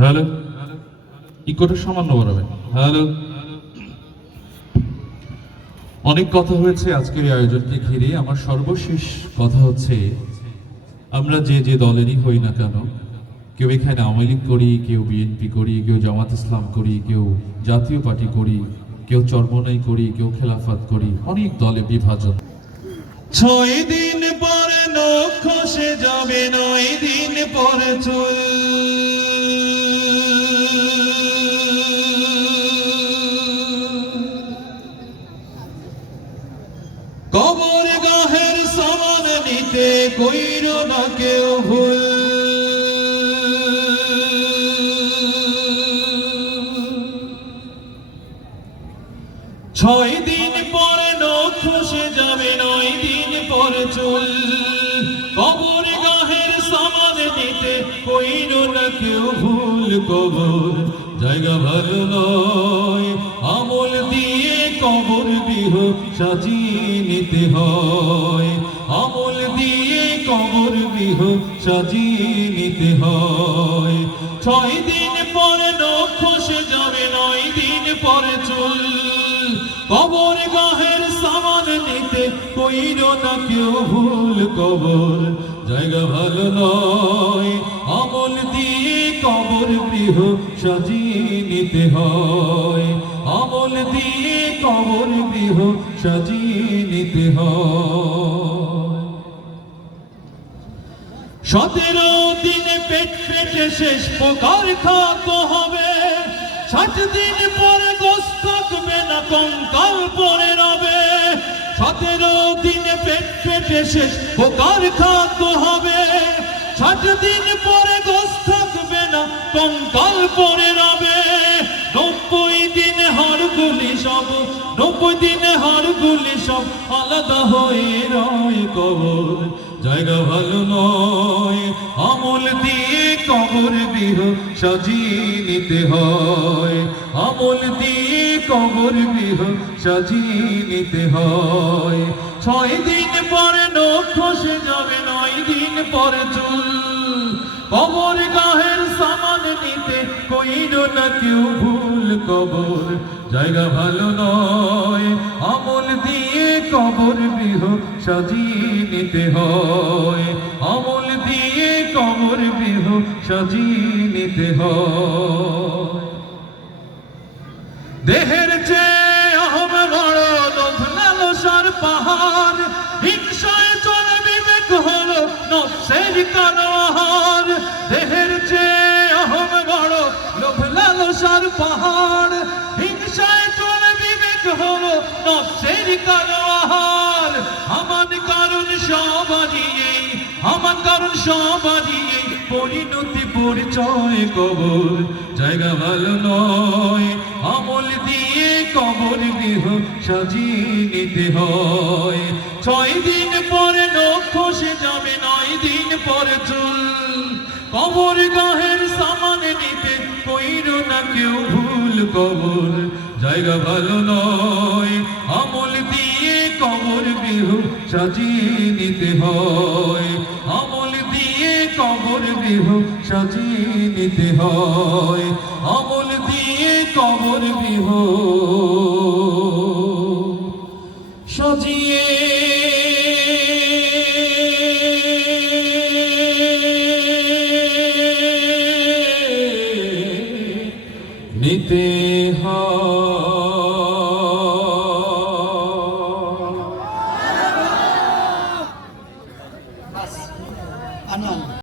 Hello? ইকোটা সামান্য বাড়াবেন। Hello? অনেক কথা হয়েছে আজকের এই আয়োজনকে ঘিরে। আমার সর্বশেষ কথা হচ্ছে, আমরা যে যে দলেরই হই না কেন, কেউ এখানে আওয়ামী লীগ করি, কেউ বিএনপি করি, কেউ জামাত ইসলাম করি, কেউ জাতীয় পার্টি করি, কেউ চর্মনাই করি, কেউ খেলাফাত করি, অনেক দলে বিভাজন। ছয় দিন পরে যাবে, নয় দিন পরে চুল। নিতে কইর না কেউ ভুল। ছয় দিন পরে নখ খসে যাবে, নয় দিন পরে চুল। কবর গাহের সমান নিতে কইর না কেউ ভুল, কবর জায়গা ভালো নয়। আমল দিয়ে কবর বিহ সাজিয়ে নিতে হয়। কবর বিহ সাজিয়ে নিতে হয়। ছয় দিন পরে নখ যাবে নয় দিন পরে চুল। কবর গাহের সামান নিতে কইর না কেউ ভুল কবর। জায়গা ভালো নয়, আমল দিয়ে কবর গৃহ সাজিয়ে নিতে হয়। আমল দিয়ে কবর গৃহ সাজিয়ে নিতে হয়। সতেরো দিনে পেট পেটে শেষ প্রকার খাদ্য হবে। ষাট দিন পরে থাকবে না, কঙ্কাল পরে রবে। সতেরো দিনে পেট পেটে শেষ প্রকার খাদ্য হবে। ষাট দিন পরে গোস থাকবে না, কঙ্কাল পরে রবে। নব্বই দিনে হাড়গুলি সব, নব্বই দিনে হাড়গুলি সব আলাদা হয়ে রয় কবর জায়গা ভালো নয়, আমল দিয়ে কবর বিহ সাজিয়ে নিতে হয়। আমল দিয়ে কবর বিহ সাজিয়ে নিতে হয়। ছয় দিন পরে নখ যাবে, নয় দিন পরে চুল। কবর গাহের সামান নিতে কইর না কেউ ভুল কবর। জায়গা ভালো নয়, আমল দিয়ে কবর বিহ সাজিয়ে নিতে হয়। আমল দিয়ে কবর বিহ সাজিয়ে নিতে হয়। দেহের চেয়ে পাহাড় চলে দেহের পাহাড় নফসের আহার। আমার কারণ পরিণতি পরিচয় কবর জায়গা ভালো নয়। আমল দিয়ে কবর বিহ সাজিয়ে নিতে হয়। ছয় দিন পরে নখ খসে যাবে, নয় দিন পরে চুল। কবর গাহের সামান নিতে ভুল জায়গা ভালো নয়, আমল দিয়ে কবর বিহু সাজিয়ে নিতে হয়। আমল দিয়ে কবর বিহু সাজিয়ে নিতে হয়। আমল দিয়ে কবর বিহ